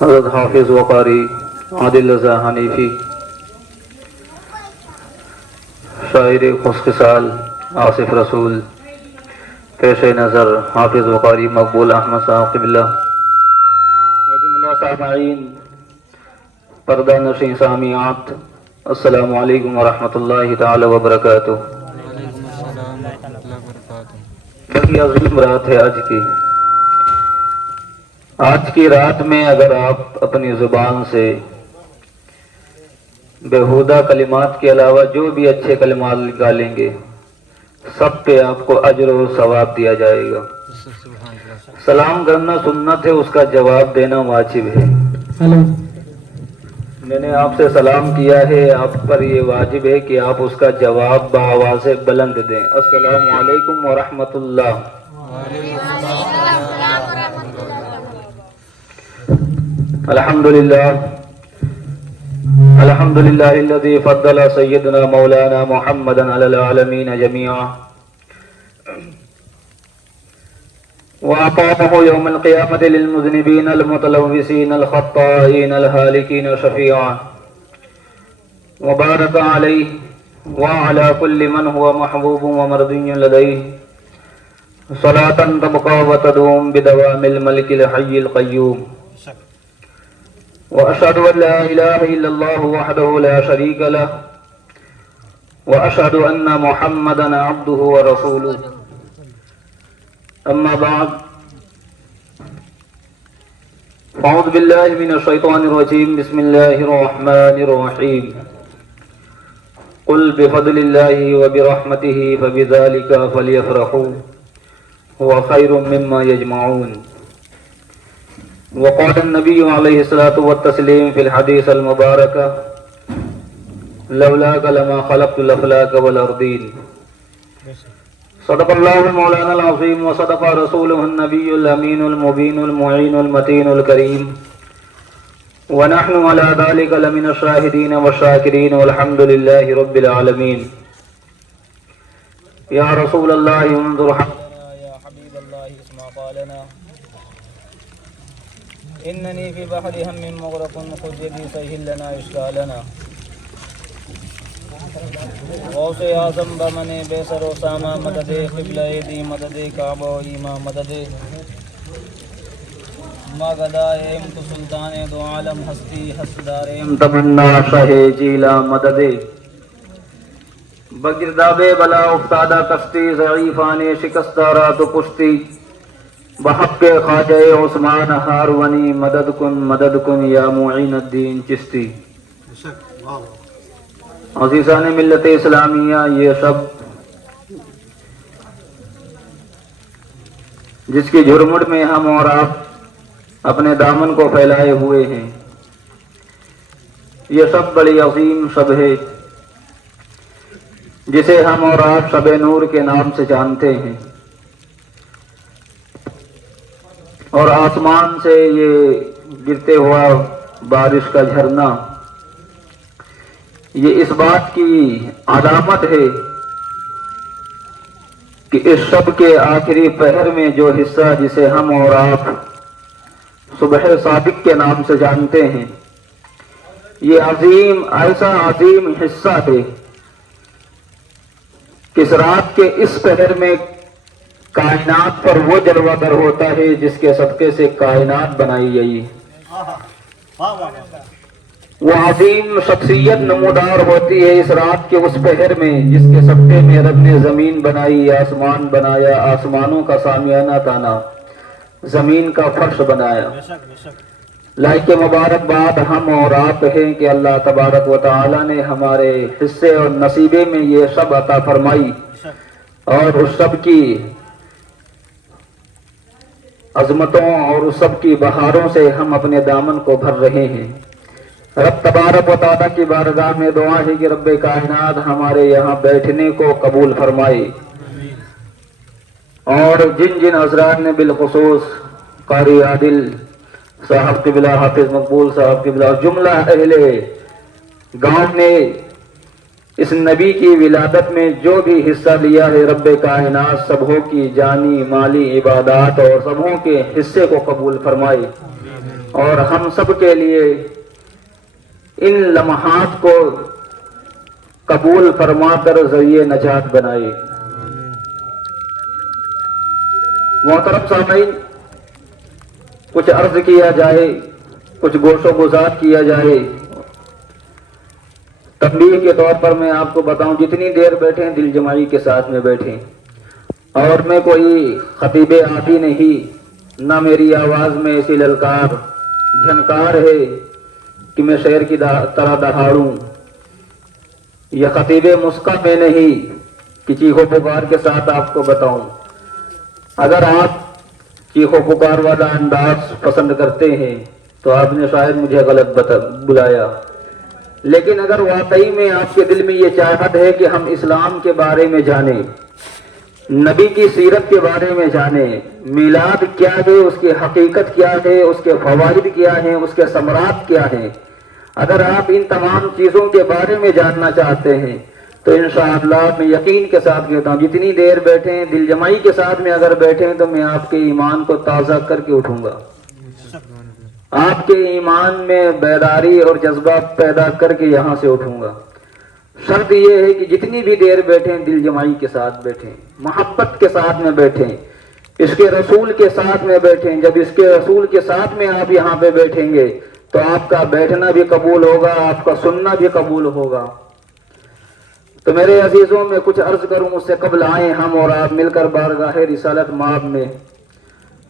حضرت حافظ وقاری عادل رضا حنیفی، شاعر خوشخصال آصف رسول، پیش نظر حافظ وقاری مقبول احمد صاحب قبلہ و جملہ سامعین، پردہ نشین سامعات، السلام علیکم ورحمۃ اللہ تعالی وبرکاتہ۔ بڑی عظیم رات ہے آج کی رات میں اگر آپ اپنی زبان سے بیہودہ کلمات کے علاوہ جو بھی اچھے کلمات نکالیں گے سب پہ آپ کو اجر و ثواب دیا جائے گا۔ سلام کرنا سنت ہے، اس کا جواب دینا واجب ہے۔ میں نے آپ سے سلام کیا ہے، آپ پر یہ واجب ہے کہ آپ اس کا جواب بآواز بلند دیں۔ السلام علیکم ورحمۃ اللہ۔ الحمدللہ الحمدللہ الذی فضل سیدنا مولانا محمدا علی العالمین جميعا وأقامه يوم القيامة للمذنبين المتلوثين الخطائين الهالكين شفيعا، وبارك عليه وعلى كل من هو محبوب ومرضي لديه صلاة تبقى وتدوم بدوام الملك الحي القيوم، وأشهد أن لا إله إلا الله وحده لا شريك له، وأشهد أن محمدا عبده ورسوله، أما بعد فأعوذ بالله من الشيطان الرجيم، بسم الله الرحمن الرحيم، قل بفضل الله وبرحمته فبذلك فليفرحوا هو خير مما يجمعون، وقال النبي عليه الصلاة والتسليم في الحديث المبارك لولاك لما خلقت الأفلاك والأرضين، صدق الله المولانا العظيم وصدق رسوله النبي الأمين المبين المعين المتين الكريم، ونحن على ذلك لمن الشاهدين والشاكرين والحمد لله رب العالمين۔ يا رسول الله انظر حقنا، يا حبيب الله اسمع قالنا، إنني في بحر هم مغرق خذ يدي سهل لنا إشكالنا، غوث اعظم بمن بے سر و سامہ مدد قبلہ دی مدد کعبہ و ایمہ مدد ماغدہ ایم تو سلطان دو عالم ہستی حسدار ایم تمنا شاہ جیلا مدد بگرداب بلا افتادہ کشتی ضعیفان شکستارہ تو پشتی بحق خواجہ عثمان ہارونی مدد کن یا معین الدین چشتی۔ عزیزان ملت اسلامیہ، یہ سب جس کی جھرمٹ میں ہم اور آپ اپنے دامن کو پھیلائے ہوئے ہیں، یہ سب بڑی عظیم شب ہے جسے ہم اور آپ شب نور کے نام سے جانتے ہیں، اور آسمان سے یہ گرتے ہوا بارش کا جھرنا یہ اس بات کی علامت ہے کہ اس شب کے آخری پہر میں جو حصہ جسے ہم اور آپ صبح صادق کے نام سے جانتے ہیں، یہ ایسا عظیم حصہ ہے کہ اس رات کے اس پہر میں کائنات پر وہ جلوہ گر ہوتا ہے جس کے صدقے سے کائنات بنائی گئی، وہ عظیم شخصیت نمودار ہوتی ہے اس رات کے اس پہر میں جس کے صدقے میں رب نے زمین بنائی، آسمان بنایا، آسمانوں کا سامیانہ تانا، زمین کا فرش بنایا۔ لائق مبارکباد ہم اور آپ ہیں کہ اللہ تبارک و تعالی نے ہمارے حصے اور نصیبے میں یہ شب عطا فرمائی، اور اس شب کی عظمتوں اور اس شب کی بہاروں سے ہم اپنے دامن کو بھر رہے ہیں۔ رب تبارک و تعالیٰ کی بارگاہ میں دعا ہے کہ رب کائنات ہمارے یہاں بیٹھنے کو قبول فرمائے، اور جن جن حضرات نے بالخصوص قاری عادل صاحب قبلہ، حافظ مقبول صاحب قبلہ اور جملہ اہل گاؤں نے اس نبی کی ولادت میں جو بھی حصہ لیا ہے، رب کائنات سبھوں کی جانی مالی عبادات اور سبھوں کے حصے کو قبول فرمائے، اور ہم سب کے لیے ان لمحات کو قبول فرما کر ذریعہ نجات بنائے۔ محترم سامعین، کچھ عرض کیا جائے، کچھ گوش و گزار کیا جائے۔ تنبیہ کے طور پر میں آپ کو بتاؤں، جتنی دیر بیٹھیں دل جمعی کے ساتھ میں بیٹھیں، اور میں کوئی خطیب عادی نہیں، نہ میری آواز میں ایسی للکار جھنکار ہے کہ میں شعر کی طرح دہاڑوں، یہ خطیب مسکا میں نہیں کہ چیخ و پکار کے ساتھ آپ کو بتاؤں۔ اگر آپ چیخ و پکار والا انداز پسند کرتے ہیں تو آپ نے شاید مجھے غلط بلایا، لیکن اگر واقعی میں آپ کے دل میں یہ چاہت ہے کہ ہم اسلام کے بارے میں جانیں، نبی کی سیرت کے بارے میں جانیں، میلاد کیا ہے، اس کی حقیقت کیا ہے، اس کے فوائد کیا ہیں، اس کے ثمرات کیا ہیں، اگر آپ ان تمام چیزوں کے بارے میں جاننا چاہتے ہیں تو انشاءاللہ میں یقین کے ساتھ کہتا ہوں، جتنی دیر بیٹھیں دل جمعی کے ساتھ میں اگر بیٹھیں تو میں آپ کے ایمان کو تازہ کر کے اٹھوں گا، آپ کے ایمان میں بیداری اور جذبہ پیدا کر کے یہاں سے اٹھوں گا۔ شرط یہ ہے کہ جتنی بھی دیر بیٹھیں دل جمعی کے ساتھ بیٹھیں، محبت کے ساتھ میں بیٹھیں، اس کے رسول کے ساتھ میں بیٹھیں۔ جب اس کے رسول کے ساتھ میں آپ یہاں پہ بیٹھیں گے تو آپ کا بیٹھنا بھی قبول ہوگا، آپ کا سننا بھی قبول ہوگا۔ تو میرے عزیزوں، میں کچھ عرض کروں اس سے قبل آئیں ہم اور آپ مل کر بارگاہ رسالت مآب میں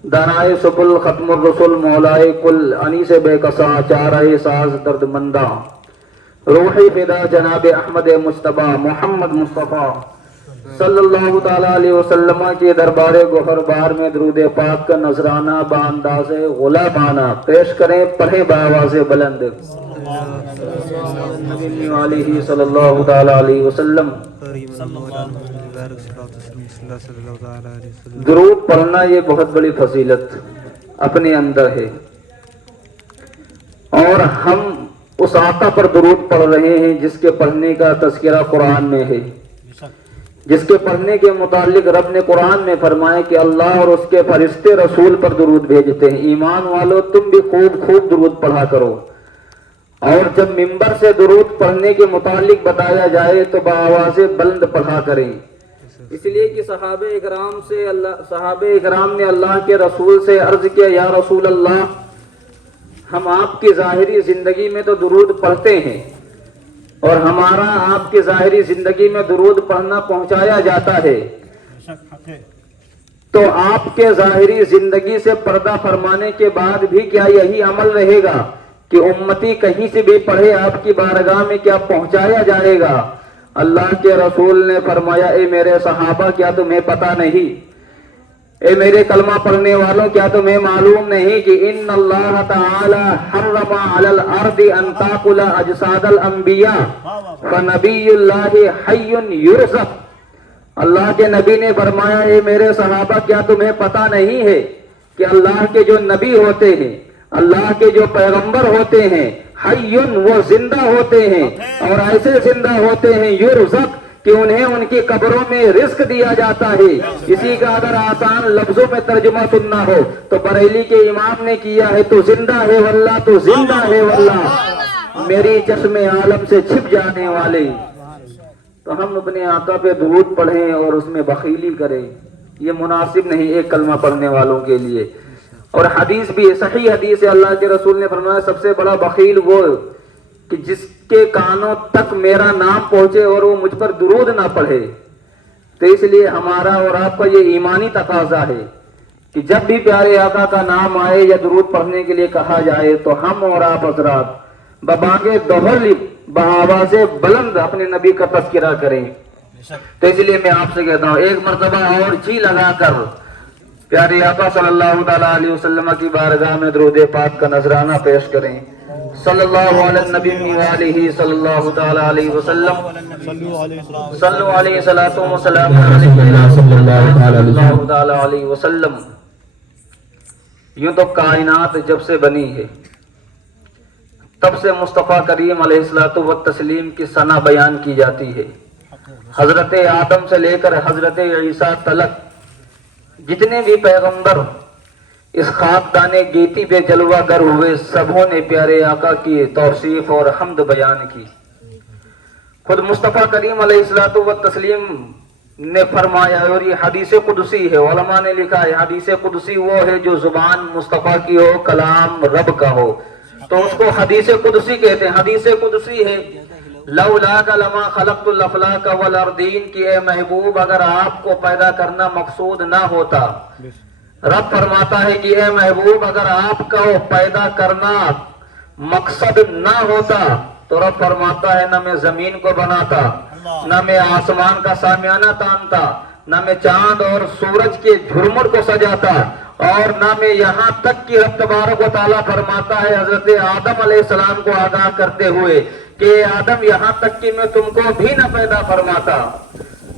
دانائے سبل ختم الرسل مولائے کل انیس بے کسا چارہ ساز درد مندہ روحی فدا جناب احمد مصطفیٰ محمد مصطفیٰ صلی اللہ تعالیٰ علیہ وسلم کے دربار گوہر بار میں درود پاک کا نذرانہ بانداز غلامانہ پیش کریں، پڑھیں بآواز بلند علیہ صلی اللہ تعالیٰ علیہ وسلم۔ درود پڑھنا یہ بہت بڑی فضیلت اپنے اندر ہے، اور ہم اس آقا پر درود پڑھ رہے ہیں جس کے پڑھنے کا تذکرہ قرآن میں ہے، جس کے پڑھنے کے متعلق رب نے قرآن میں فرمایا کہ اللہ اور اس کے فرشتے رسول پر درود بھیجتے ہیں۔ ایمان والو تم بھی خوب خوب درود پڑھا کرو، اور جب منبر سے درود پڑھنے کے متعلق بتایا جائے تو بآواز بلند پڑھا کریں، اس لیے کہ صحابہ اکرام نے اللہ کے رسول سے عرض کیا، یا رسول اللہ، ہم آپ کی ظاہری زندگی میں تو درود پڑھتے ہیں اور ہمارا آپ کی ظاہری زندگی میں درود پڑھنا پہنچایا جاتا ہے، تو آپ کے ظاہری زندگی سے پردہ فرمانے کے بعد بھی کیا یہی عمل رہے گا کہ امتی کہیں سے بھی پڑھے آپ کی بارگاہ میں کیا پہنچایا جائے گا؟ اللہ کے رسول نے فرمایا، اے میرے صحابہ، کیا تمہیں پتہ نہیں؟ اے میرے کلمہ پڑھنے والوں، کیا تمہیں معلوم نہیں کہ ان اللہ تعالی حرم علی الارض ان تاکل اجساد الانبیاء فنبی اللہ حی یرزق۔ اللہ کے نبی نے فرمایا، اے میرے صحابہ، کیا تمہیں پتہ نہیں ہے کہ اللہ کے جو نبی ہوتے ہیں، اللہ کے جو پیغمبر ہوتے ہیں، حیٌ، وہ زندہ ہوتے ہیں، اور ایسے زندہ ہوتے ہیں یرزق کہ انہیں ان کی قبروں میں رزق دیا جاتا ہے۔ اسی کا اگر آسان لفظوں میں ترجمہ سننا ہو تو بریلی کے امام نے کیا ہے، تو زندہ ہے واللہ، تو زندہ ہے واللہ، میری چشم عالم سے چھپ جانے والے۔ تو ہم اپنے آقا پہ درود پڑھیں اور اس میں بخیلی کریں، یہ مناسب نہیں ایک کلمہ پڑھنے والوں کے لیے۔ اور حدیث بھی ہے، صحیح حدیث ہے، اللہ کے رسول نے فرمایا، سب سے بڑا بخیل وہ کہ جس کے کانوں تک میرا نام پہنچے اور وہ مجھ پر درود نہ پڑھے۔ تو اس لیے ہمارا اور آپ کا یہ ایمانی تقاضا ہے کہ جب بھی پیارے آقا کا نام آئے یا درود پڑھنے کے لیے کہا جائے تو ہم اور آپ حضرات ببانگ دوہل بآواز بلند اپنے نبی کا تذکرہ کریں۔ تو اس لیے میں آپ سے کہتا ہوں، ایک مرتبہ اور جی لگا کر پیارے آقا صلی اللہ تعالیٰ علیہ وسلم کی بارگاہ میں درود پاک کا نذرانہ پیش کریں۔ صلی اللہ علیہ النبی وآلہ صلی اللہ تعالیٰ علیہ وسلم، صلو علیہ صلاۃ و سلام صلی اللہ تعالیٰ علیہ وسلم۔ یوں تو کائنات جب سے بنی ہے تب سے مصطفیٰ کریم علیہ الصلوۃ والتسلیم کی ثنا بیان کی جاتی ہے۔ حضرت آدم سے لے کر حضرت عیسیٰ تلک جتنے بھی پیغمبر اس خاکدان گیتی پہ جلوہ گر ہوئے سبوں نے پیارے آقا کی توصیف اور حمد بیان کی۔ خود مصطفیٰ کریم علیہ الصلوۃ والتسلیم نے فرمایا، اور یہ حدیث قدسی ہے، علماء نے لکھا ہے حدیث قدسی وہ ہے جو زبان مصطفیٰ کی ہو، کلام رب کا ہو، تو اس کو حدیث قدسی کہتے ہیں۔ حدیث قدسی ہے، لولاک لما خلقت الافلاک والارضین، کہ اے محبوب اگر آپ کو پیدا کرنا مقصود نہ ہوتا، رب فرماتا ہے کہ اے محبوب اگر آپ کا پیدا کرنا مقصد نہ ہوتا تو رب فرماتا ہے نہ میں زمین کو بناتا، نہ میں آسمان کا سامیانہ تانتا، نہ میں چاند اور سورج کے جھرمٹ کو سجاتا، اور نہ میں یہاں تک کہ رب تبارک و تعالیٰ فرماتا ہے حضرت آدم علیہ السلام کو آگاہ کرتے ہوئے کہ آدم یہاں تک کہ میں تم کو بھی نہ پیدا فرماتا۔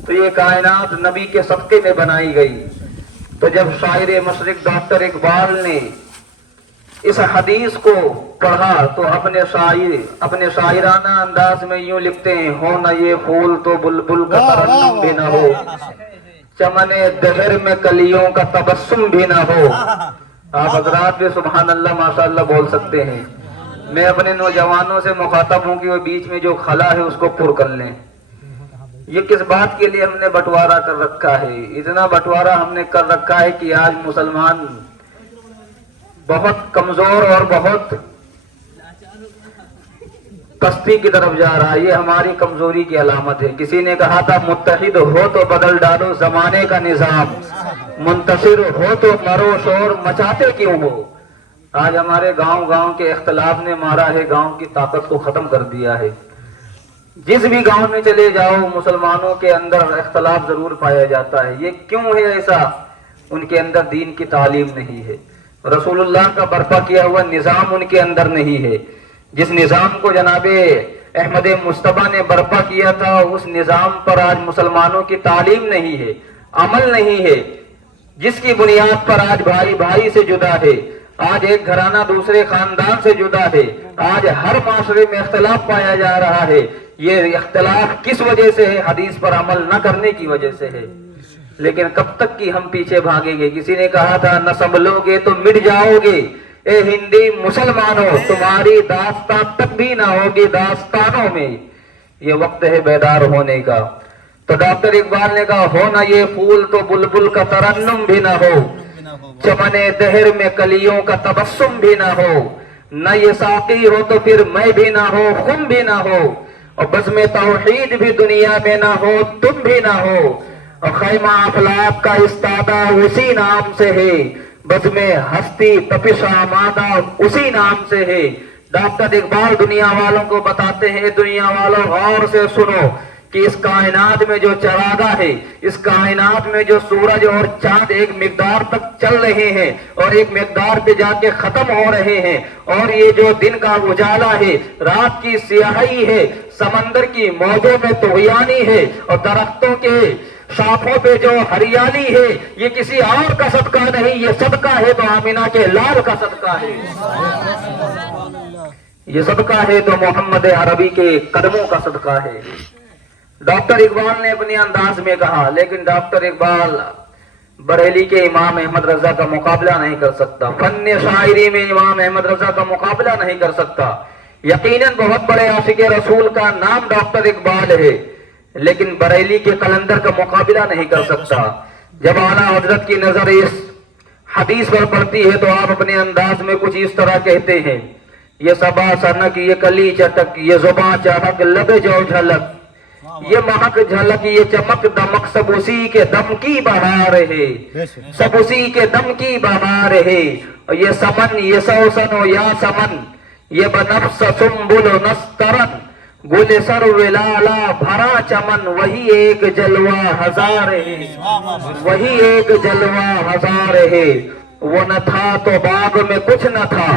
تو یہ کائنات نبی کے صدقے میں بنائی گئی۔ تو جب شاعر مشرق ڈاکٹر اقبال نے اس حدیث کو پڑھا تو اپنے شاعرانہ انداز میں یوں لکھتے ہیں، ہو نہ یہ پھول تو بلبل کا ترنم بھی نہ ہو، چمن دہر میں کلیوں کا تبسم بھی نہ ہو۔ آپ حضرات بھی سبحان اللہ ماشاءاللہ بول سکتے ہیں۔ میں اپنے نوجوانوں سے مخاطب ہوں کہ وہ بیچ میں جو خلا ہے اس کو پر کر لیں۔ یہ کس بات کے لیے ہم نے بٹوارا کر رکھا ہے؟ اتنا بٹوارا ہم نے کر رکھا ہے کہ آج مسلمان بہت کمزور اور بہت پستی کی طرف جا رہا ہے۔ یہ ہماری کمزوری کی علامت ہے۔ کسی نے کہا تھا متحد ہو تو بدل ڈالو زمانے کا نظام، منتصر ہو تو مرو شور مچاتے کیوں ہو۔ آج ہمارے گاؤں کے اختلاف نے مارا ہے، گاؤں کی طاقت کو ختم کر دیا ہے۔ جس بھی گاؤں میں چلے جاؤ مسلمانوں کے اندر اختلاف ضرور پایا جاتا ہے۔ یہ کیوں ہے ایسا؟ ان کے اندر دین کی تعلیم نہیں ہے، رسول اللہ کا برپا کیا ہوا نظام ان کے اندر نہیں ہے۔ جس نظام کو جناب احمد مصطفیٰ نے برپا کیا تھا اس نظام پر آج مسلمانوں کی تعلیم نہیں ہے، عمل نہیں ہے، جس کی بنیاد پر آج بھائی بھائی سے جدا ہے، آج ایک گھرانہ دوسرے خاندان سے جدا ہے، آج ہر معاشرے میں اختلاف پایا جا رہا ہے۔ یہ اختلاف کس وجہ سے ہے؟ حدیث پر عمل نہ کرنے کی وجہ سے ہے۔ لیکن کب تک کی ہم پیچھے بھاگیں گے؟ کسی نے کہا تھا نہ سنبھلو گے تو مٹ جاؤ گے، اے ہندی مسلمانوں تمہاری داستان تک بھی نہ ہوگی داستانوں میں۔ یہ وقت ہے بیدار ہونے کا۔ تو ڈاکٹر اقبال نے کہا ہو نہ یہ پھول تو بلبل کا ترنم بھی نہ ہو، چمن دہر میں کلیوں کا تبسم بھی نہ ہو، نہ یہ ساقی ہو تو پھر میں بھی نہ ہو، خم بھی نہ ہو، اور بزم توحید بھی دنیا میں نہ ہو، تم بھی نہ ہو، اور خیمہ افلاک کا استادہ اسی نام سے ہے، بزم ہستی تپش آمادہ اسی نام سے ہے۔ ڈاکٹر اقبال دنیا والوں کو بتاتے ہیں، دنیا والوں غور سے سنو کہ اس کائنات میں جو چراغاں ہے، اس کائنات میں جو سورج اور چاند ایک مقدار تک چل رہے ہیں اور ایک مقدار پہ جا کے ختم ہو رہے ہیں، اور یہ جو دن کا اجالا ہے، رات کی سیاہی ہے، سمندر کی موجوں میں طغیانی ہے، اور درختوں کے شاخوں پہ جو ہریالی ہے، یہ کسی اور کا صدقہ نہیں، یہ صدقہ ہے تو آمینہ کے لال کا صدقہ ہے، یہ صدقہ ہے تو محمد عربی کے قدموں کا صدقہ ہے۔ ڈاکٹر اقبال نے اپنے انداز میں کہا، لیکن ڈاکٹر اقبال بریلی کے امام احمد رضا کا مقابلہ نہیں کر سکتا، فن شاعری میں امام احمد رضا کا مقابلہ نہیں کر سکتا۔ یقیناً بہت بڑے عاشق رسول کا نام ڈاکٹر اقبال ہے، لیکن بریلی کے قلندر کا مقابلہ نہیں کر سکتا۔ جب اعلیٰ حضرت کی نظر اس حدیث پر پڑتی ہے تو آپ اپنے انداز میں کچھ اس طرح کہتے ہیں، یہ صبا سنک، یہ کلی چٹک، یہ زباں چہک، لب جو جھلک، یہ مہک جھلک، یہ چمک دمک، سب اسی کے دم کی بہار ہے، سب اسی کے دم کی بہار ہے، اور یہ سمن، یہ سوسن و یا سمن، یہ بنفس سنبل و نسترن، گل سر ولالا بھرا چمن، وہی ایک جلوہ ہزار ہے، وہی ایک جلوہ ہزار ہے۔ وہ نہ تھا تو باغ میں کچھ نہ تھا،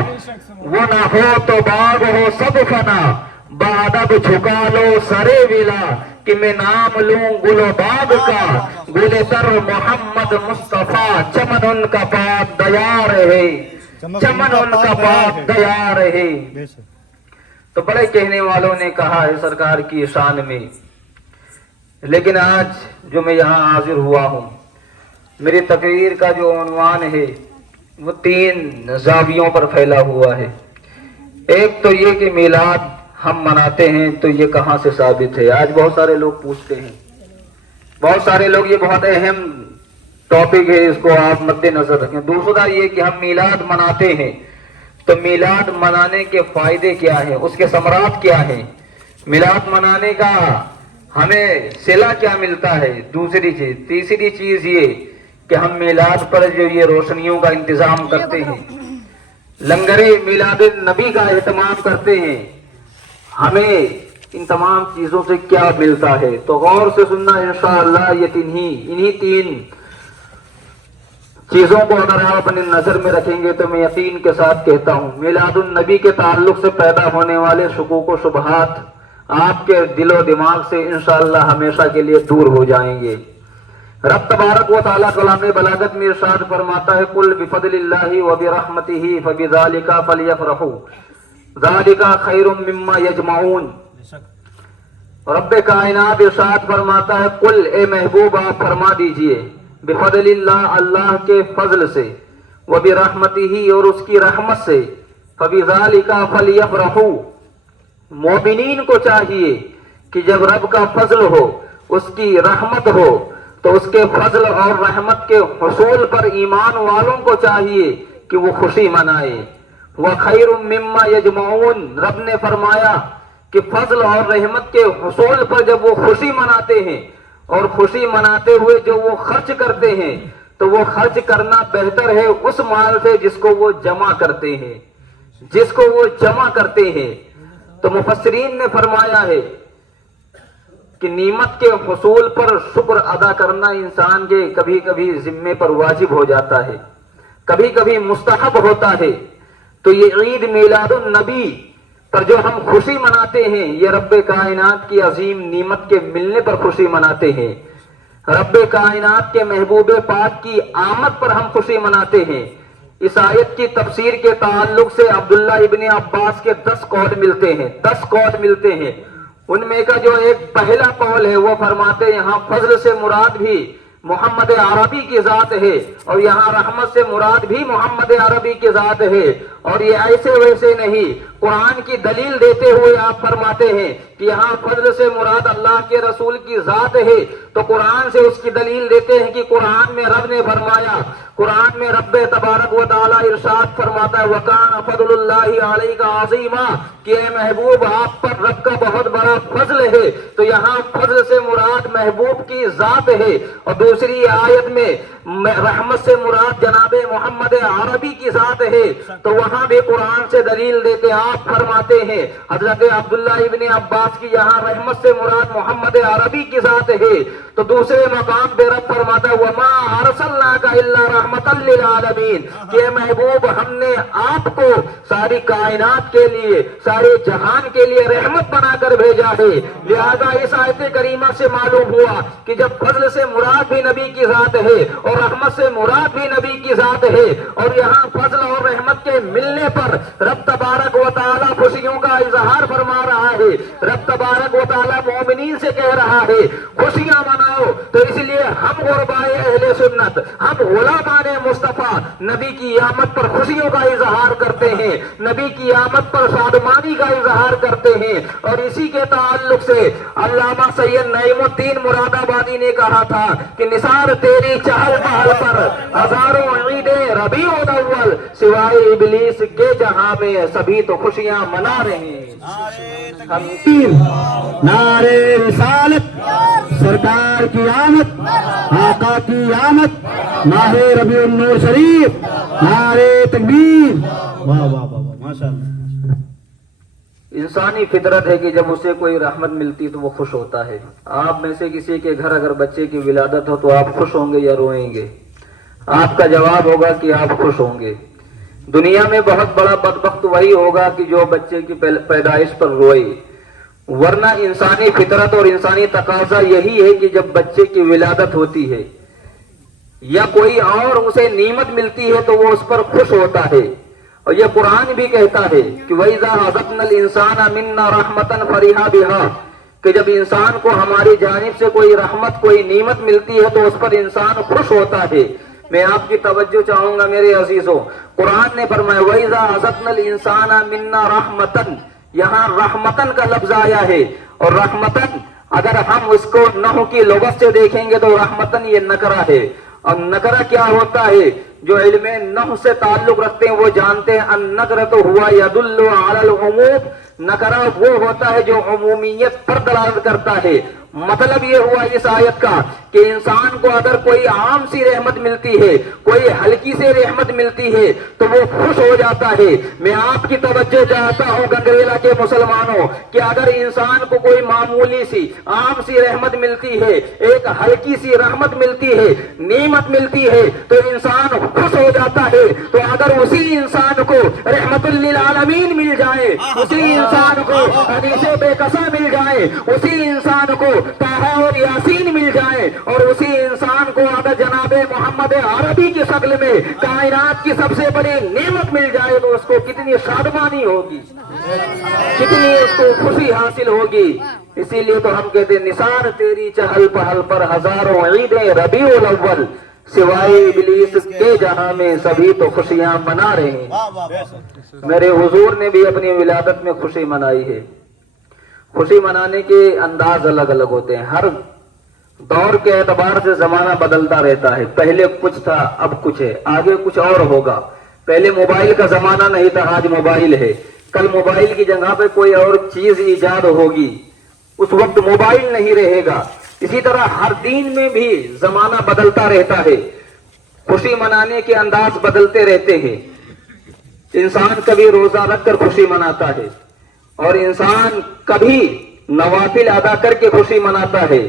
وہ نہ ہو تو باغ ہو سب فنا، بادب جھکا لو سرے ولا، کہ میں نام لوں گل و باغ کا، گل سر محمد مصطفیٰ، چمن ان کا پاک دیار ہے، چمن ان کا پاک دیار ہے۔ تو بڑے کہنے والوں نے کہا ہے سرکار کی شان میں، لیکن آج جو میں یہاں حاضر ہوا ہوں، میری تقریر کا جو عنوان ہے وہ 3 زاویوں پر پھیلا ہوا ہے۔ ایک تو یہ کہ میلاد ہم مناتے ہیں تو یہ کہاں سے ثابت ہے؟ آج بہت سارے لوگ پوچھتے ہیں، بہت سارے لوگ، یہ بہت اہم ٹاپک ہے، اس کو آپ مد نظر رکھیں۔ دوسرا یہ کہ ہم میلاد مناتے ہیں تو میلاد منانے کے فائدے کیا ہیں، اس کے ثمرات کیا ہیں، میلاد منانے کا ہمیں صلہ کیا ملتا ہے، دوسری چیز۔ تیسری چیز یہ کہ ہم میلاد پر جو یہ روشنیوں کا انتظام کرتے ہیں، لنگر میلاد النبی کا اہتمام کرتے ہیں، ہمیں ان تمام چیزوں سے کیا ملتا ہے؟ تو غور سے سننا انشاءاللہ۔ یہ انہی 3 چیزوں کو اگر آپ اپنے نظر میں رکھیں گے تو میں یقین کے ساتھ کہتا ہوں میلاد النبی کے تعلق سے پیدا ہونے والے شکوک و شبہات آپ کے دل و دماغ سے انشاءاللہ ہمیشہ کے لیے دور ہو جائیں گے۔ رب تبارک و تعالیٰ کلام بلاغت میں ارشاد فرماتا ہے قل بفضل اللہ وبرحمتہ فبذالک فلیفرحوا ذالک خیر مما یجمعون۔ رب کائنات ارشاد فرماتا ہے قل، اے محبوب آپ فرما دیجئے، بفضل اللہ، اللہ کے فضل سے، وبرحمتہ اور اس کی رحمت سے، فبذالک فلیفرحوا، مومنین کو چاہیے کہ جب رب کا فضل ہو، اس کی رحمت ہو، تو اس کے فضل اور رحمت کے حصول پر ایمان والوں کو چاہیے کہ وہ خوشی منائے۔ وَخَيْرٌ مِّمَّا يَجْمَعُونَ، رب نے فرمایا کہ فضل اور رحمت کے حصول پر جب وہ خوشی مناتے ہیں اور خوشی مناتے ہوئے جو وہ خرچ کرتے ہیں تو وہ خرچ کرنا بہتر ہے اس مال سے جس کو وہ جمع کرتے ہیں، جس کو وہ جمع کرتے ہیں۔ تو مفسرین نے فرمایا ہے کہ نعمت کے حصول پر شکر ادا کرنا انسان کے کبھی کبھی ذمے پر واجب ہو جاتا ہے، کبھی کبھی مستحب ہوتا ہے۔ تو یہ عید میلاد النبی پر جو ہم خوشی مناتے ہیں، یہ رب کائنات کی عظیم نعمت کے ملنے پر خوشی مناتے ہیں، رب کائنات کے محبوب پاک کی آمد پر ہم خوشی مناتے ہیں۔ اس آیت کی تفسیر کے تعلق سے عبداللہ ابن عباس کے 10 قول ملتے ہیں، 10 قول ملتے ہیں۔ ان میں کا جو ایک پہلا قول ہے وہ فرماتے ہیں یہاں فضل سے مراد بھی محمد عربی کی ذات ہے، اور یہاں رحمت سے مراد بھی محمد عربی کی ذات ہے، اور یہ ایسے ویسے نہیں، قرآن کی دلیل دیتے ہوئے آپ فرماتے ہیں کہ یہاں فضل سے مراد اللہ کے رسول کی ذات ہے، تو قرآن سے اس کی دلیل دیتے ہیں کہ قرآن میں رب نے فرمایا، قرآن میں رب تبارک و تعالیٰ ارشاد فرماتا ہے وَكَانَ فَضْلُ اللَّهِ عَلَيْكَ عَظِيمًا، کہ اے محبوب آپ پر رب کا بہت بڑا فضل ہے۔ تو یہاں فضل سے مراد محبوب کی ذات ہے، اور دوسری آیت میں رحمت سے مراد جناب محمد عربی کی ذات ہے، تو وہاں بھی قرآن سے دلیل دیتے آپ فرماتے ہیں حضرت عبداللہ ابن عباس کی یہاں رحمت سے مراد محمد عربی کی ذات ہے، تو دوسرے مقام پہ رب فرماتا ہے وَمَا أَرْسَلْنَاكَ إِلَّا رَحْمَةً لِّلْعَالَمِينَ، کہ محبوب ہم نے آپ کو ساری کائنات کے لیے، سارے جہان کے لیے رحمت بنا کر بھیجا ہے۔ لہذا اس آیت کریمہ سے معلوم ہوا کہ جب فضل سے مراد بھی نبی کی ذات ہے اور رحمت سے مراد بھی نبی کی ذات ہے، اور یہاں فضل اور رحمت کے ملنے پر رب تبارک و تعالیٰ خوشیوں کا اظہار فرما رہا ہے، رب تبارک و تعالیٰ مومنین سے کہہ رہا ہے خوشیاں مناؤ۔ تو اس لیے ہم غربائے اہل سنت، ہم غلامان مصطفیٰ نبی کی آمد پر خوشیوں کا اظہار کرتے ہیں، نبی کی آمد پر شادمانی کا اظہار کرتے ہیں۔ اور اسی کے تعلق سے علامہ سید نعیم الدین مراد آبادی نے کہا تھا کہ نثار تیری چہل پہل پر ہزاروں عیدیں ربیع الاول، سوائے ابلیس کے جہاں میں سبھی تو خوشیاں منا رہے ہیں۔ نعرے رسالت، سرکار کی آمد، آقا کی آمد، ماہ ربیع النور شریف، نعرے تکبیر، واہ واہ واہ واہ، ماشاءاللہ۔ انسانی فطرت ہے کہ جب اسے کوئی رحمت ملتی تو وہ خوش ہوتا ہے۔ آپ میں سے کسی کے گھر اگر بچے کی ولادت ہو تو آپ خوش ہوں گے یا روئیں گے؟ آپ کا جواب ہوگا کہ آپ خوش ہوں گے۔ دنیا میں بہت بڑا بدبخت وہی ہوگا کہ جو بچے کی پیدائش پر روئے، ورنہ انسانی فطرت اور انسانی تقاضا یہی ہے کہ جب بچے کی ولادت ہوتی ہے یا کوئی اور اسے نعمت ملتی ہے تو وہ اس پر خوش ہوتا ہے۔ اور یہ قرآن بھی کہتا ہے کہ وَإِذَا أَذَقْنَا الْإِنسَانَ مِنَّا رَحْمَةً فَرِحَ بِهَا، کہ جب انسان کو ہماری جانب سے کوئی رحمت، کوئی نعمت ملتی ہے تو اس پر انسان خوش ہوتا ہے۔ میں آپ کی توجہ چاہوں گا میرے عزیزوں، قرآن نے فرمایا وَإِذَا أَذَقْنَا الْإِنسَانَ مِنَّا رَحْمَةً، یہاں رحمتن کا لفظ آیا ہے، اور رحمتن اگر ہم اس کو نحو کی لغت سے دیکھیں گے تو رحمتن یہ نکرہ ہے، اور نکرہ کیا ہوتا ہے؟ جو علم نحو سے تعلق رکھتے ہیں وہ جانتے ہیں النکرۃ ہوا یدل علی العموم، نکرہ وہ ہوتا ہے جو عمومیت پر دلالت کرتا ہے۔ مطلب یہ ہوا اس آیت کا کہ انسان کو اگر کوئی عام سی رحمت ملتی ہے، کوئی ہلکی سے رحمت ملتی ہے تو وہ خوش ہو جاتا ہے۔ میں آپ کی توجہ چاہتا ہوں گنگریلا کے مسلمانوں کہ اگر انسان کو کوئی معمولی سی عام سی رحمت ملتی ہے، ایک ہلکی سی رحمت ملتی ہے، نعمت ملتی ہے تو انسان خوش ہو جاتا ہے۔ تو اگر اسی انسان کو رحمت للعالمین مل جائے، اسی انسان کو حدیث بے کسا مل جائے، اسی انسان کو طٰہٰ اور یاسین مل جائے، اور اسی انسان کو اگر جناب محمد عربی کی شکل میں کائنات کی سب سے بڑی نعمت مل جائے تو اس کو کتنی شادمانی ہوگی، کتنی اس کو خوشی حاصل ہوگی۔ اسی لیے تو ہم کہتے ہیں نثار تیری چہل پہل پر ہزاروں عیدیں ربیع الاول، سوائے ابلیس کے جہاں میں سبھی تو خوشیاں منا رہے ہیں۔ میرے حضور نے بھی اپنی ولادت میں خوشی منائی ہے۔ خوشی منانے کے انداز الگ الگ ہوتے ہیں، ہر دور کے اعتبار سے زمانہ بدلتا رہتا ہے۔ پہلے کچھ تھا اب کچھ ہے، آگے کچھ اور ہوگا۔ پہلے موبائل کا زمانہ نہیں تھا، آج موبائل ہے، کل موبائل کی جگہ پہ کوئی اور چیز ایجاد ہوگی، اس وقت موبائل نہیں رہے گا۔ اسی طرح ہر دین میں بھی زمانہ بدلتا رہتا ہے، خوشی منانے کے انداز بدلتے رہتے ہیں۔ انسان کبھی روزہ رکھ کر خوشی مناتا ہے، اور انسان کبھی نوافل ادا کر کے خوشی مناتا ہے۔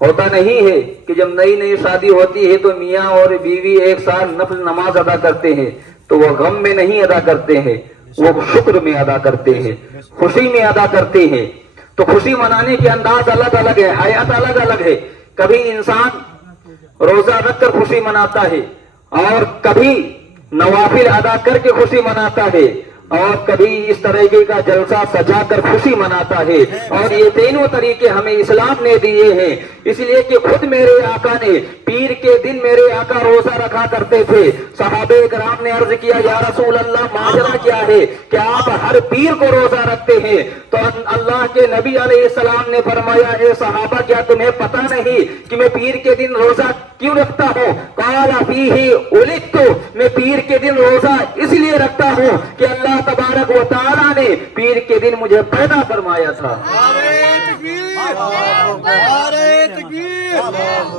ہوتا نہیں ہے کہ جب نئی نئی شادی ہوتی ہے تو میاں اور بیوی ایک ساتھ نفل نماز ادا کرتے ہیں تو وہ غم میں نہیں ادا کرتے ہیں، وہ شکر میں ادا کرتے ہیں، خوشی میں ادا کرتے ہیں۔ تو خوشی منانے کے انداز الگ الگ ہے، حیات الگ الگ ہے۔ کبھی انسان روزہ رکھ کر خوشی مناتا ہے، اور کبھی نوافل ادا کر کے خوشی مناتا ہے، اور کبھی اس طریقے کا جلسہ سجا کر خوشی مناتا ہے۔ اور یہ تینوں طریقے ہمیں اسلام نے دیے ہیں، اس لیے کہ خود میرے آقا نے پیر کے دن میرے آقا روزہ رکھا کرتے تھے۔ صحابہ کرام نے عرض کیا یا رسول اللہ ماجرا کیا ہے کہ آپ ہر پیر کو روزہ رکھتے ہیں؟ تو اللہ کے نبی علیہ السلام نے فرمایا اے صحابہ کیا تمہیں پتہ نہیں کہ میں پیر کے دن روزہ کیوں رکھتا ہوں؟ قال فیہ ولدت، میں پیر کے دن روزہ اس لیے رکھتا ہوں کہ اللہ تبارک و تعالیٰ نے پیر کے دن مجھے پیدا فرمایا تھا۔ نعرہ تکبیر، نعرہ تکبیر،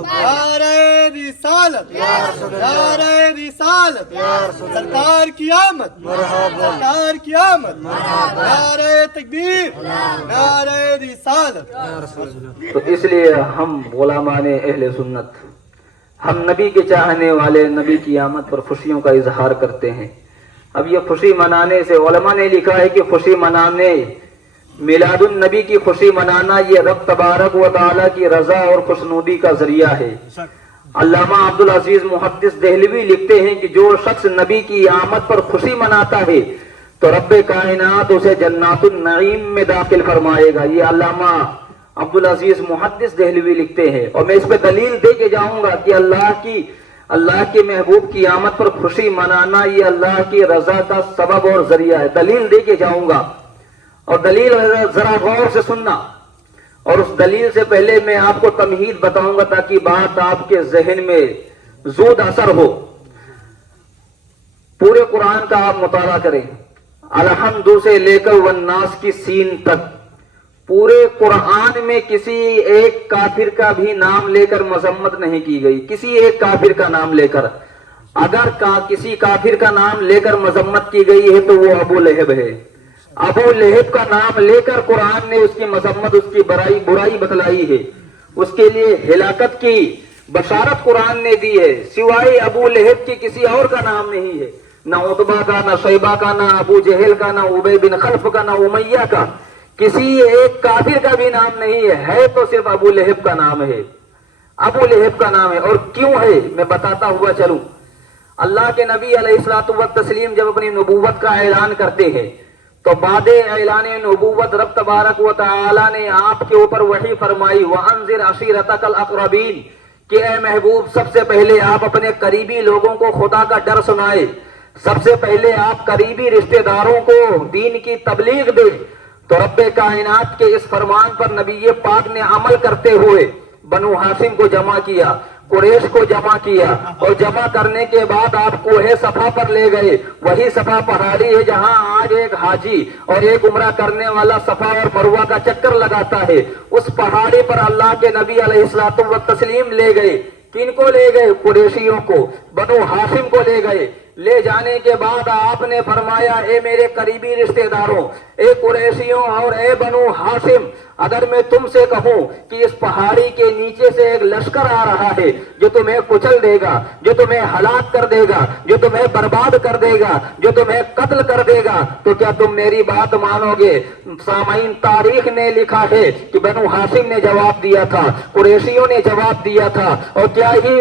نعرہ رسالت، نعرہ رسالت، سرکار کی آمد، سرکار کی آمد، نعرہ تکبیر، نعرہ رسالت۔ تو اس لیے ہم غلامان اہل سنت، ہم نبی کے چاہنے والے، نبی کی آمد پر خوشیوں کا اظہار کرتے ہیں۔ اب یہ خوشی منانے سے علماء نے لکھا ہے کہ خوشی منانے، میلاد النبی کی خوشی منانا یہ رب تبارک و تعالیٰ کی رضا اور خوشنودی کا ذریعہ ہے۔ علامہ عبدالعزیز محدث دہلوی لکھتے ہیں کہ جو شخص نبی کی آمد پر خوشی مناتا ہے تو رب کائنات اسے جنات النعیم میں داخل فرمائے گا۔ یہ علامہ عبدالعزیز محدث دہلوی لکھتے ہیں، اور میں اس پہ دلیل دے کے جاؤں گا کہ اللہ کے محبوب کی آمد پر خوشی منانا یہ اللہ کی رضا کا سبب اور ذریعہ ہے۔ دلیل دے کے جاؤں گا، اور دلیل ذرا غور سے سننا، اور اس دلیل سے پہلے میں آپ کو تمہید بتاؤں گا تاکہ بات آپ کے ذہن میں زود اثر ہو۔ پورے قرآن کا آپ مطالعہ کریں، الحمد سے لے کر والناس کی سین تک، پورے قرآن میں کسی ایک کافر کا بھی نام لے کر مذمت نہیں کی گئی، کسی ایک کافر کا نام لے کر۔ اگر کسی کافر کا نام لے کر مذمت کی گئی ہے تو وہ ابو لہب ہے۔ ابو لہب کا نام لے کر قرآن نے اس کی مذمت، اس کی برائی بتلائی ہے، اس کے لیے ہلاکت کی بشارت قرآن نے دی ہے۔ سوائے ابو لہب کے کسی اور کا نام نہیں ہے، نہ عتبہ کا، نہ شیبہ کا، نہ ابو جہل کا، نہ ابی بن خلف کا، نہ امیہ کا، کسی ایک کافر کا بھی نام نہیں ہے تو صرف ابو لہب کا نام ہے، ابو لہب کا نام ہے۔ اور کیوں ہے میں بتاتا ہوا چلوں۔ اللہ کے نبی علیہ الصلوۃ والتسلیم جب اپنی نبوت کا اعلان کرتے ہیں تو بعد اعلان نبوت رب تبارک و تعالی نے آپ کے اوپر وحی فرمائی وَأَنذِرْ عَشِيرَتَكَ الْأَقْرَبِينَ، کہ اے محبوب سب سے پہلے آپ اپنے قریبی لوگوں کو خدا کا ڈر سنائے، سب سے پہلے آپ قریبی رشتہ داروں کو دین کی تبلیغ دے۔ تو رب کائنات کے اس فرمان پر نبی پاک نے عمل کرتے ہوئے بنو ہاشم کو جمع کیا، قریش کو جمع کیا، اور جمع کرنے کے بعد آپ کوہ صفا پر لے گئے۔ وہی صفا پہاڑی ہے جہاں آج ایک حاجی اور ایک عمرہ کرنے والا صفا اور مروہ کا چکر لگاتا ہے۔ اس پہاڑی پر اللہ کے نبی علیہ الصلوۃ والتسلیم لے گئے۔ کن کو لے گئے؟ قریشیوں کو، بنو ہاشم کو لے گئے۔ لے جانے کے بعد آپ نے فرمایا اے میرے قریبی رشتہ داروں، اے قریشیوں اور اے بنو ہاشم، اگر میں تم سے کہوں کہ اس پہاڑی کے نیچے سے ایک لشکر آ رہا ہے جو تمہیں کچل دے گا، جو تمہیں ہلاک کر دے گا، جو تمہیں برباد کر دے گا، جو تمہیں قتل کر دے گا، تو کیا تم میری بات مانو گے؟ سامعین، تاریخ نے لکھا ہے کہ بنو ہاشم نے جواب دیا تھا، قریشیوں نے جواب دیا تھا، اور کیا ہی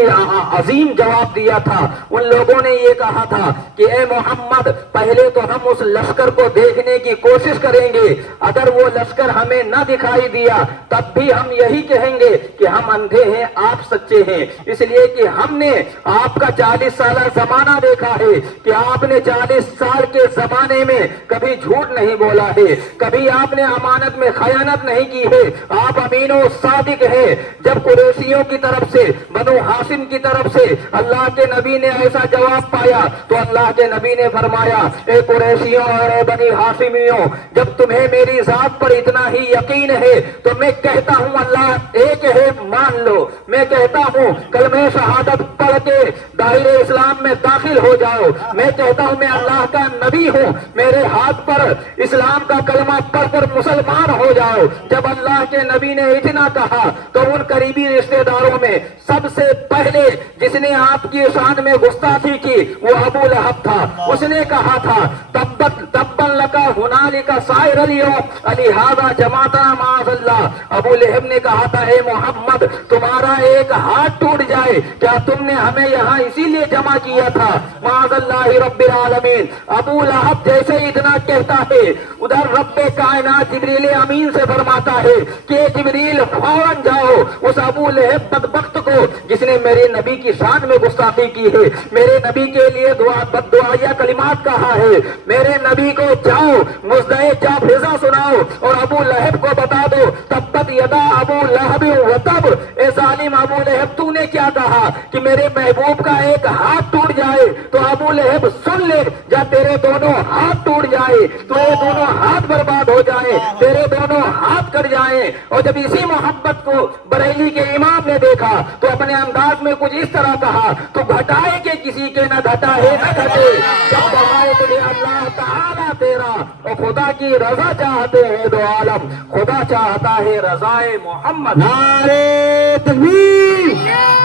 عظیم جواب دیا تھا۔ ان لوگوں نے یہ کہا تھا کہ اے محمد، پہلے تو ہم اس لشکر کو دیکھنے کی کوشش کریں گے، اگر وہ لشکر ہمیں نہ دکھائی دیا تب بھی ہم یہی کہیں گے کہ ہم اندھے ہیں، آپ سچے ہیں، اس لیے کہ ہم نے آپ کا 40 سالہ زمانہ دیکھا ہے کہ آپ نے 40 سال کے زمانے میں کبھی جھوٹ نہیں بولا ہے، کبھی آپ نے امانت میں خیانت نہیں کی ہے، آپ امین و صادق ہیں۔ جب قریشیوں کی طرف سے، بنو ہاشم کی طرف سے اللہ کے نبی نے ایسا جواب پایا تو اللہ کے نبی نے فرمایا اے قریشیوں اور اے بنی ہاشمیوں، جب تمہیں میری ذات پر اتنا ہی یقین ہے تو میں کہتا ہوں اللہ ایک ہے، مان لو۔ میں کہتا ہوں کلمہ شہادت پڑھ کے دائرے اسلام میں داخل ہو جاؤ۔ میں کہتا ہوں میں اللہ کا نبی ہوں، میرے ہاتھ پر اسلام کا کلمہ پڑھ کر مسلمان ہو جاؤ۔ جب اللہ کے نبی نے اتنا کہا تو ان قریبی رشتہ داروں میں سب سے پہلے جس نے آپ کی شان میں گستاخی کی وہ ابو لہب تھا۔ اس نے کہا تھا تبن لکا ہنالک سائر اليوم لہذا جماعتنا معاذ اللہ۔ ابو لہب نے کہا تھا اے محمد، تمہارا ایک ہاتھ ٹوٹ جائے، کیا تم نے ہمیں یہاں اسی لیے جمع کیا تھا؟ معاذ اللہ رب العالمین۔ ابو لہب جیسے اتنا کہتا ہے ادھر رب کائنات جبریل امین سے فرماتا ہے کہ جبریل فوراً جاؤ اس ابو لہب بدبخت کو جس نے میرے نبی کی شان میں گستاخی کی ہے، میرے نبی کے لیے بددعائیہ کلمات کہا ہے، میرے نبی کو جاؤ مزدہ جافزہ سناؤ اور ابو لہب کو بتا دو تبت یدا ابو لہب وتب۔ اے ظالم ابو لہب، تو نے کیا کہا کہ میرے محبوب کا ایک ہاتھ ٹوٹ جائے تو ابو لہب سن لے، جا تیرے دونوں ہاتھ ٹوٹ جائے، تیرے دونوں ہاتھ برباد ہو جائے، تیرے دونوں ہاتھ کٹ جائیں۔ اور جب اسی محبت کو بریلی کے امام نے دیکھا تو اپنے انداز میں کچھ اس طرح کہا تو گھٹائے کہ کسی کے نہ گھٹا ہے نہ گھٹے، جب بڑھائے تجھے اللہ تعالیٰ تیرا، اور خدا کی رضا چاہتے ہیں دو عالم، خدا چاہتا ہے رضائے محمد۔ نعرے تکبیر،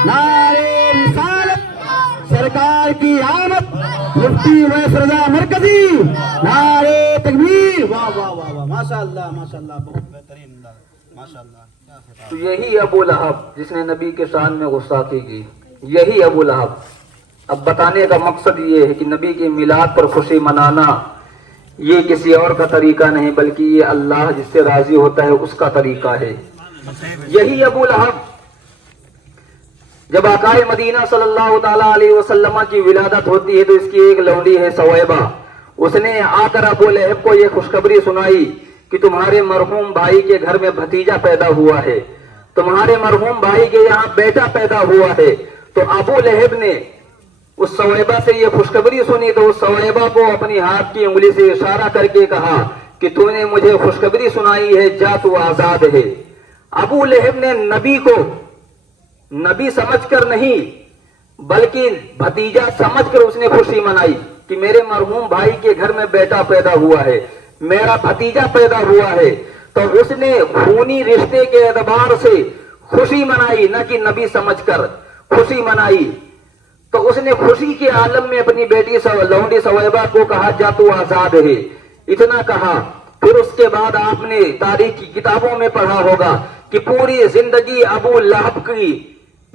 نعرے رسالت، سرکار کی آمد، مفتی ویس رضا مرکزی، نعرے تکبیر۔ واہ واہ واہ واہ، ماشاء اللہ ماشاء اللہ، بہت بہترین انداز، ماشاء اللہ۔ تو یہی ابو لہب جس نے نبی کے شان میں گستاخی کی، یہی ابو لہب۔ اب بتانے کا مقصد یہ ہے کہ نبی کے میلاد پر خوشی منانا یہ کسی اور کا طریقہ نہیں بلکہ یہ اللہ جس سے راضی ہوتا ہے اس کا طریقہ ہے۔ یہی ابو لہب جب آقائے مدینہ صلی اللہ تعالی علیہ وسلم کی ولادت ہوتی ہے تو اس کی ایک لونڈی ہے سویبہ، اس نے آ کر ابو لہب کو یہ خوشخبری سنائی کہ تمہارے مرحوم بھائی کے گھر میں بھتیجا پیدا ہوا ہے، تمہارے مرحوم بھائی کے یہاں بیٹا پیدا ہوا ہے۔ تو ابو لہب نے اس سویبہ سے یہ خوشخبری سنی تو اس سویبہ کو اپنی ہاتھ کی انگلی سے اشارہ کر کے کہا کہ تو نے مجھے خوشخبری سنائی ہے، جا تو آزاد ہے۔ ابو لہب نے نبی کو نبی سمجھ کر نہیں بلکہ بھتیجا سمجھ کر اس نے خوشی منائی کہ میرے مرحوم بھائی کے گھر میں بیٹا پیدا ہوا ہے، میرا بھتیجا پیدا ہوا ہے۔ تو اس نے خونی رشتے کے اعتبار سے خوشی منائی، نہ کہ نبی سمجھ کر خوشی منائی۔ تو اس نے خوشی کے عالم میں اپنی بیٹی لونڈی سویبہ کو کہا جا تو آزاد ہے، اتنا کہا۔ پھر اس کے بعد آپ نے تاریخ کی کتابوں میں پڑھا ہوگا کہ پوری زندگی ابو لہب کی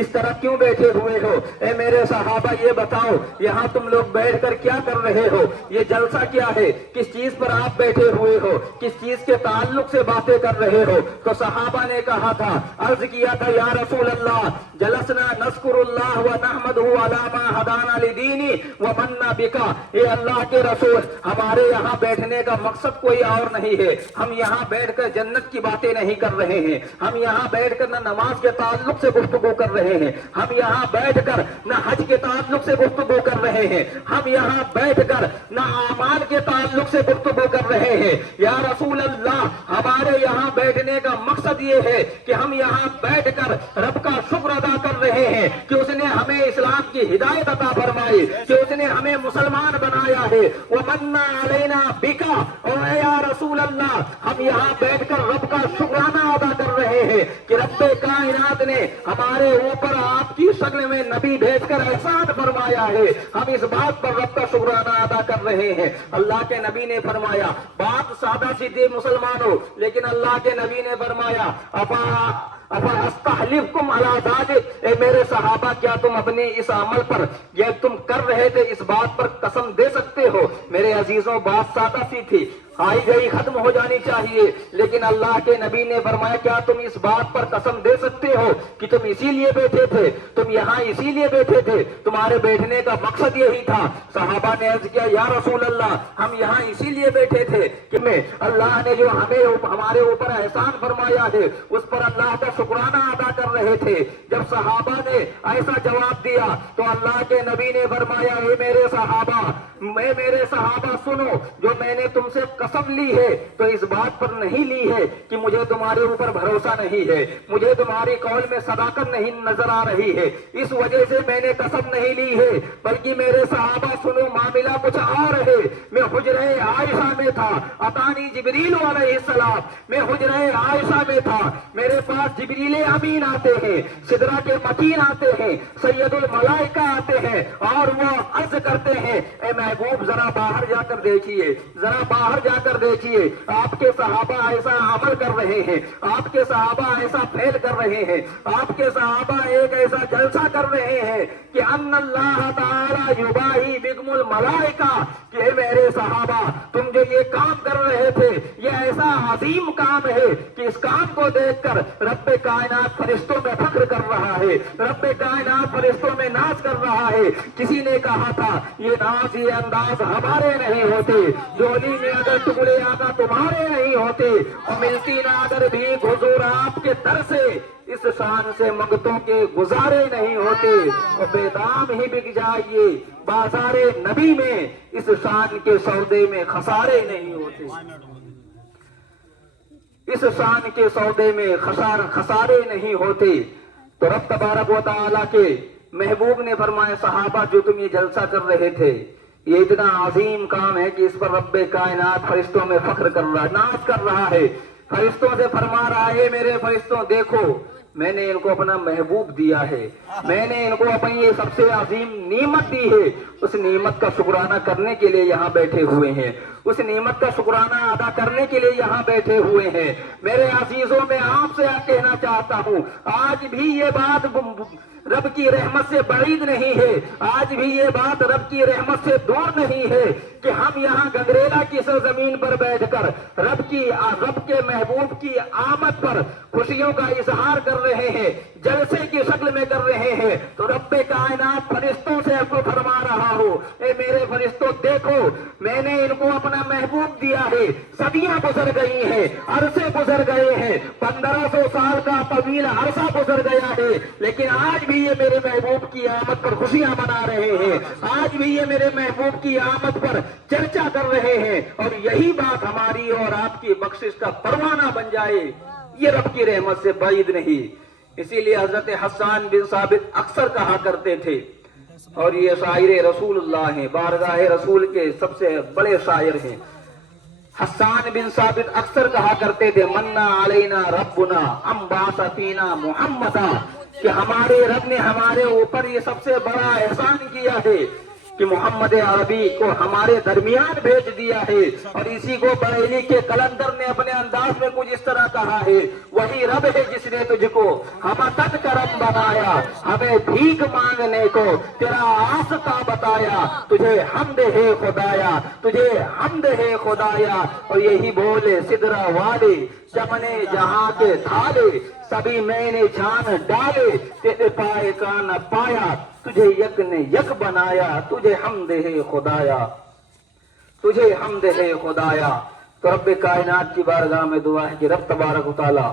اس طرح کیوں بیٹھے ہوئے ہو؟ اے میرے صحابہ یہ بتاؤ یہاں تم لوگ بیٹھ کر کیا کر رہے ہو؟ یہ جلسہ کیا ہے؟ کس چیز پر آپ بیٹھے ہوئے ہو؟ کس چیز کے تعلق سے باتیں کر رہے ہو؟ تو صحابہ نے کہا تھا, عرض کیا تھا, یا رسول اللہ جلسنا نذکر اللہ و نحمدہ علی ما ہدانا لدینی و مننا بکا. اے اللہ کے رسول, ہمارے یہاں بیٹھنے کا مقصد کوئی اور نہیں ہے. ہم یہاں بیٹھ کر جنت کی باتیں نہیں کر رہے ہیں. ہم یہاں بیٹھ کر نہ نماز کے تعلق سے گفتگو کر رہے ہیں. ہم یہاں بیٹھ کر نہ حج کے تعلق سے گفتگو کر رہے ہیں. ہم یہاں بیٹھ کر نہ اعمال کے تعلق سے گفتگو کر رہے ہیں. یا رسول اللہ, ہمارے یہاں بیٹھنے کا مقصد یہ ہے کہ ہم یہاں بیٹھ کر رب کا شکر ادا کر رہے ہیں کہ اس نے ہمیں اسلام کی ہدایت عطا فرمائی, کہ اس نے ہمیں مسلمان بنایا ہے. وَمَنَّا عَلَيْنَا بِكَ, اور اے یا رسول اللہ ہم یہاں بیٹھ کر رب کا شکرانہ ادا کر رہے ہیں کہ رب کائنات نے ہمارے اوپر آپ کی شکل میں نبی بھیج کر احسان فرمایا ہے. ہم اس بات پر رب کا شکرانہ ادا کر رہے ہیں. اللہ کے نبی نے فرمایا, بات سادہ سی تھی مسلمانوں, لیکن اللہ کے نبی نے فرمایا, استحلفکم علی ذالک, اے میرے صحابہ کیا تم اپنے اس عمل پر, یہ تم کر رہے تھے, اس بات پر قسم دے سکتے ہو؟ میرے عزیزوں, بات سادہ سی تھی, آئی گئی ختم ہو جانی چاہیے, لیکن اللہ کے نبی نے فرمایا کیا تم اس بات پر قسم دے سکتے ہو کہ تم اسی لیے بیٹھے تھے, تم یہاں اسی لیے بیٹھے تھے, تمہارے بیٹھنے کا مقصد یہی تھا؟ صحابہ نے عرض کیا, یا رسول اللہ ہم یہاں اسی لیے بیٹھے تھے کہ اللہ نے جو ہمارے اوپر احسان فرمایا ہے اس پر اللہ کا شکرانہ ادا کر رہے تھے. جب صحابہ نے ایسا جواب دیا تو اللہ کے نبی نے فرمایا, اے میرے صحابہ سنو, جو میں نے تم سے قسم لی ہے تو اس بات پر نہیں لی ہے کہ مجھے تمہارے اوپر بھروسہ نہیں ہے, مجھے تمہاری قول میں صداقت نہیں نظر آ رہی ہے, اس وجہ سے میں نے قسم نہیں لی ہے, بلکہ میرے صحابہ سنو, معاملہ کچھ اور ہے. میں حجرہ عائشہ میں تھا, اتانی جبریل علیہ السلام, میں حجرہ عائشہ میں تھا, میرے پاس جبریل امین آتے ہیں, سدرہ کے مکین آتے ہیں, سید الملائکہ آتے ہیں, اور وہ عرض کرتے ہیں, اے محبوب ذرا باہر جا کر دیکھیے, ذرا باہر جا کر دیکھیے, آپ کے صحابہ ایسا عمل کر رہے ہیں, آپ کے صحابہ ایسا فعل کر رہے ہیں, آپ کے صحابہ ایک ایسا جلسہ کر رہے ہیں کہ ان اللہ تعالی یباہی بکم الملائکہ, کہ میرے صحابہ تم جو یہ کام کر رہے تھے یہ ایسا عظیم کام ہے کہ اس کام کو دیکھ کر رب کائنات فرشتوں میں فخر کر رہا ہے, رب کائنات فرشتوں میں ناز کر رہا ہے. کسی نے کہا تھا یہ ناز یہ انداز ہمارے نہیں ہوتے, جولی میں اگر ٹکڑے آقا تمہارے نہیں ہوتے, اور ملتی نہ اگر بھی حضور آپ کے در سے, اس شان سے منگتوں کے گزارے نہیں ہوتے, اور بے دام ہی بک جائیے بازار نبی میں, اس شان کے سودے میں خسارے نہیں ہوتے, اس شان کے سودے میں خسارے نہیں ہوتے. تو رب تبارک و تعالیٰ کے محبوب نے فرمایا, صحابہ جو تم یہ جلسہ کر رہے تھے یہ اتنا عظیم کام ہے کہ اس پر رب کائنات فرشتوں میں فخر کر رہا ہے, ناز کر رہا ہے, فرشتوں سے فرما رہا ہے, میرے فرشتوں دیکھو میں نے ان کو اپنا محبوب دیا ہے, میں نے ان کو اپنی یہ سب سے عظیم نعمت دی ہے, اس نعمت کا شکرانہ کرنے کے لیے یہاں بیٹھے ہوئے ہیں, اس نعمت کا شکرانہ ادا کرنے کے لیے یہاں بیٹھے ہوئے ہیں. میرے عزیزوں میں آپ سے کہنا چاہتا ہوں, آج بھی یہ بات رب کی رحمت سے بعید نہیں ہے, آج بھی یہ بات رب کی رحمت سے دور نہیں ہے کہ ہم یہاں گنگریلا کی سرزمین پر بیٹھ کر رب کے محبوب کی آمد پر خوشیوں کا اظہار کر رہے ہیں, جلسے کی شکل میں کر رہے ہیں. تو رب کائنات فرشتوں سے آپ کو فرما رہا ہو, اے میرے فرشتوں دیکھو میں نے ان کو اپنا محبوب دیا ہے, صدیاں گزر گئی ہیں, عرصے گزر گئے ہیں, 1500 سال کا طویل عرصہ گزر گیا ہے, لیکن آج بھی یہ میرے محبوب کی آمد پر خوشیاں منا رہے ہیں, آج بھی یہ میرے محبوب کی آمد پر چرچا کر رہے ہیں, اور یہی بات ہماری اور آپ کی بخشش کا پروانہ بن جائے, یہ رب کی رحمت سے بعید نہیں. اسی لیے حضرت حسان بن ثابت اکثر کہا کرتے تھے, اور یہ شاعر رسول اللہ ہیں, بارگاہ رسول کے سب سے بڑے شاعر ہیں. حسان بن ثابت اکثر کہا کرتے تھے, منا علینا ربنا ام بعث فینا محمدا, کہ ہمارے رب نے ہمارے اوپر یہ سب سے بڑا احسان کیا ہے کہ محمد عربی کو ہمارے درمیان بھیج دیا ہے، اور اسی کو بریلی کے کلندر نے اپنے انداز میں کچھ اس طرح کہا ہے، وہی رب ہے جس نے تجھ کو ہم تن کرم بنایا، ہمیں بھیک مانگنے کو تیرا آستا بتایا، تجھے حمد ہے خدایا، تجھے حمد ہے خدایا۔ اور یہی بولے سدرا والے چمنے جہاں کے تھالے، سبھی میں نے جان ڈالے، تیرے پائے کا نہ پایا، تجھے یک نے یک بنایا، تجھے حمد ہے خدایا، تجھے حمد ہے خدایا۔ تو رب کائنات کی بارگاہ میں دعا ہے کہ رب تبارک و تعالی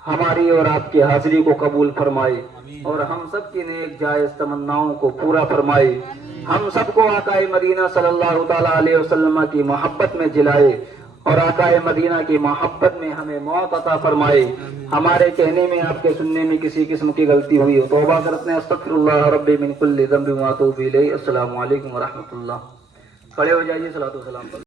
ہماری اور آپ کی حاضری کو قبول فرمائے، اور ہم سب کی نیک جائز تمناؤں کو پورا فرمائے، ہم سب کو آقا مدینہ صلی اللہ تعالی علیہ وسلم کی محبت میں جلائے، اور آقا مدینہ کی محبت میں ہمیں موت عطا فرمائے۔ ہمارے کہنے میں، آپ کے سننے میں کسی قسم کی غلطی ہوئی ہو توبہ کرتے ہیں، استغفر اللہ ربی من کل ذنب واتوب الیہ۔ السلام علیکم ورحمۃ اللہ۔ کھڑے ہو جائیے، صلاۃ و سلام پر۔